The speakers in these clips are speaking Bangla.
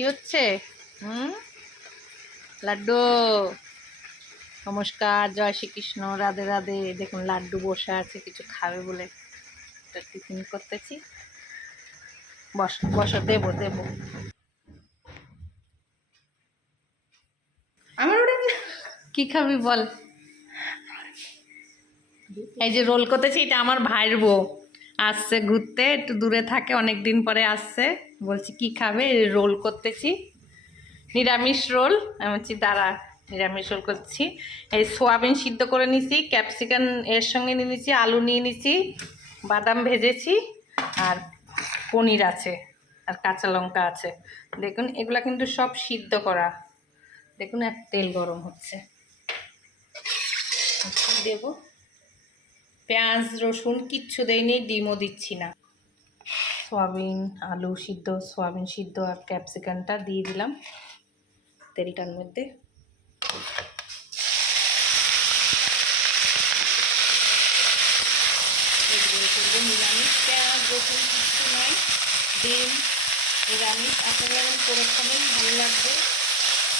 বৃষ্টি হচ্ছে। লাড্ডু নমস্কার, জয় শ্রীকৃষ্ণ, রাধে রাধে। দেখুন লাড্ডু বসে আছে কিছু খাবে বলে, টিফিন করতেছি। বসো বসো, দেবো দেবো। আমার কি খাবি বল? এই যে রোল করতেছি, এটা আমার ভাইয়ের বউ আসছে ঘুরতে, একটু দূরে থাকে, অনেক দিন পরে আসছে। বলছি কি খাবে, রোল করতেছি, নিরামিষ রোল। আমি বলছি দাঁড়া, নিরামিষ রোল করছি। এই সোয়াবিন সিদ্ধ করে নিছি, ক্যাপসিকাম এর সঙ্গে নিয়ে নিচ্ছি, আলু নিয়ে নিচ্ছি, বাদাম ভেজেছি, আর পনির আছে, আর কাঁচা লঙ্কা আছে। দেখুন এগুলা কিন্তু সব সিদ্ধ করা। দেখুন এক তেল গরম হচ্ছে, দেব পেঁয়াজ রসুন কিচ্ছু দেয়নি, ডিমও দিচ্ছি না। সোয়াবিন আলু সিদ্ধ, সোয়াবিন সিদ্ধ আর ক্যাপসিকামটা দিয়ে দিলাম তেলটার মধ্যে। নিরামিষ, পেঁয়াজ রসুন কিচ্ছু নয়, ডিম, নিরামিষ। আপনারা এরকম করে খাবেন, ভালো লাগবে।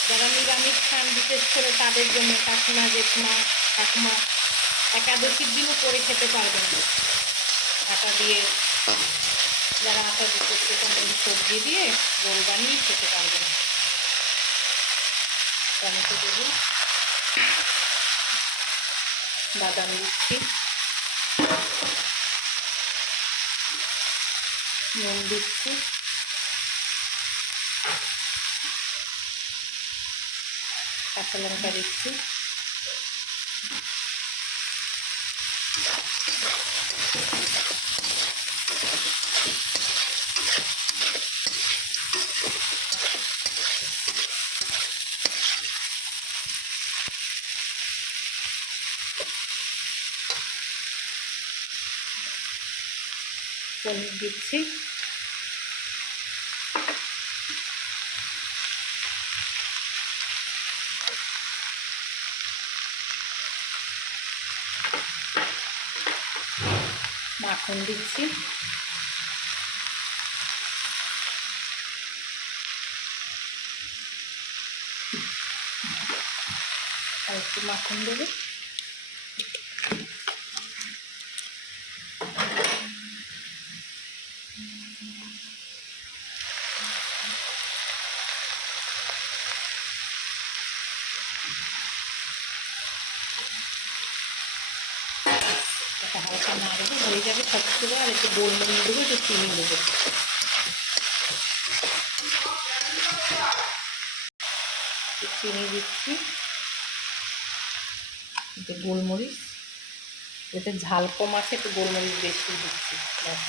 যারা নিরামিষ খান বিশেষ করে তাদের জন্য, কাকিমা জেঠিমা ঠাকুমা একাদশীর দিনও করে খেতে পারবেন আটা দিয়ে। যারা আটা করতে চান সবজি দিয়ে রোল বানিয়ে খেতে পারবেন। টমেটো দেবো, বাদাম দিচ্ছি, নুন দিচ্ছি, কাঁচা লঙ্কা দিচ্ছি, পনির দিচ্ছি, মাখন দিচ্ছি, আর একটু মাখন দেবো। হালকা না দেবো, হয়ে যাবে সব কিছু। আর একটু গোলমরিচ দেবো, একটু চিনি দেবো। চিনি দিচ্ছি, একটু গোলমরিচ, যাতে ঝাল কম আছে একটু গোলমরিচ বেশি দিচ্ছি। ব্যাস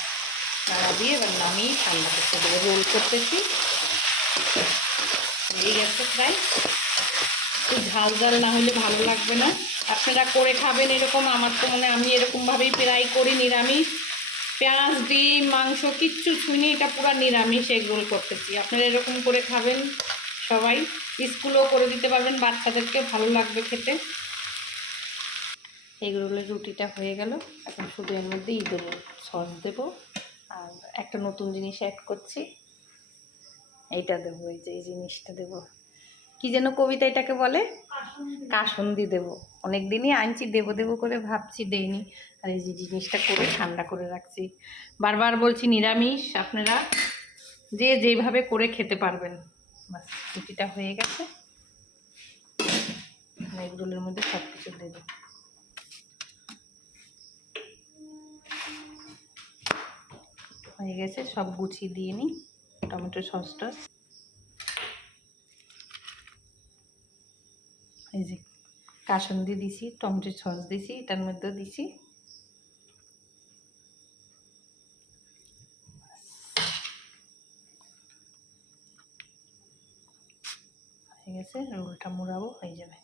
নাড়া দিয়ে এবার নামিয়ে ঠান্ডা করতে দেবো। রোল করতেছি, হয়ে গেছে প্রায়। একটু ঝাল ঝাল না হলে ভালো লাগবে না। আপনারা করে খাবেন এরকম। আমার তো মনে আমি এরকমভাবেই প্রায় করি, নিরামিষ। পেঁয়াজ ডিম মাংস কিচ্ছু ছুঁইনি, এটা পুরো নিরামিষ এগ রোল করতেছি। আপনারা এরকম করে খাবেন সবাই, স্কুলেও করে দিতে পারবেন, বাচ্চাদেরকে ভালো লাগবে খেতে। এগ রোলের রুটিটা হয়ে গেল। এখন শুধু এর মধ্যে দেবো সস দেবো, আর একটা নতুন জিনিস অ্যাড করছি, এইটা দেবো। এই যে এই জিনিসটা দেবো, কি যেন কবিতা এটাকে বলে, কাসুন্দি দেবো। অনেক দিনই আনছি, দেবো দেবো করে ভাবছি, দেইনি। আর এই যে জিনিসটা করে ঠান্ডা করে রাখছি। বারবার বলছি নিরামিষ, আপনারা যে যেভাবে করে খেতে পারবেন। বাস রুটিটা হয়ে গেছে, এগ রোলের মধ্যে সব কিছু দেবো। হয়ে গেছে, সব গুছিয়ে দিয়ে নিই। টমেটো সস টস, এই যে কাসুন্দি দিছি, টমেটো সস দিছি, এটার মধ্যে দিছি। হয়ে গেছে, রোলটা মোড়াবো, হয়ে যাবে।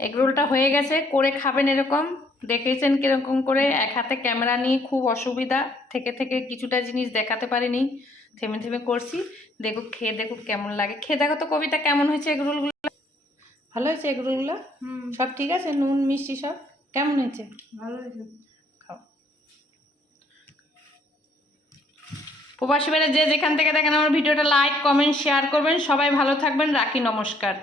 এগ রোলটা হয়ে গেছে, করে খাবেন এরকম। দেখেছেন কিরকম করে, এক হাতে ক্যামেরা নিয়ে খুব অসুবিধা, থেকে থেকে কিছুটা জিনিস দেখাতে পারিনি, থেমে থেমে করছি। দেখো খেয়ে দেখো কেমন লাগে, খেয়ে দেখো তো কবিতা কেমন হয়েছে এগ রোলগুলো। ভালো হয়েছে এগ রোলগুলো? সব ঠিক আছে, নুন মিষ্টি সব কেমন হয়েছে? ভালো হয়েছে। খাও, প্রবাসী ভাইরা যে যেখান থেকে দেখেন আমার ভিডিওটা লাইক কমেন্ট শেয়ার করবেন। সবাই ভালো থাকবেন, রাখি, নমস্কার।